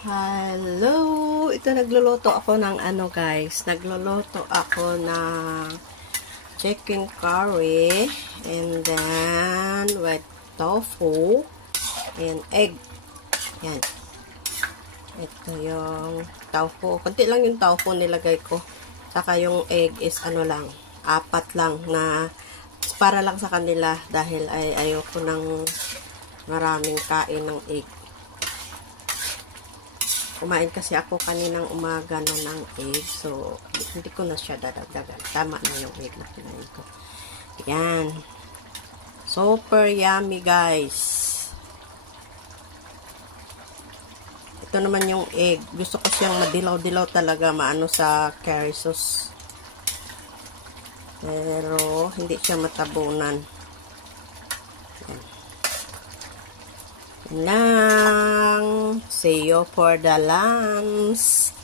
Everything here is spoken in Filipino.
Hello! Ito nagluluto ako ng ano guys. Nagluluto ako ng chicken curry and then with tofu and egg. Yan. Ito yung tofu. Kunti lang yung tofu nilagay ko. Saka yung egg is ano lang, 4 lang na para lang sa kanila dahil ay ayoko ng maraming kain ng egg. Kumain kasi ako kaninang umaga na ng egg. So, hindi ko na siya dadagdagan. Tama na yung egg na kinain ko. Yan. Super yummy, guys. Ito naman yung egg. Gusto ko siyang madilaw-dilaw talaga. Maano sa curry sauce. Pero, hindi siya matabunan. Yan. Lang. See you for the lunch.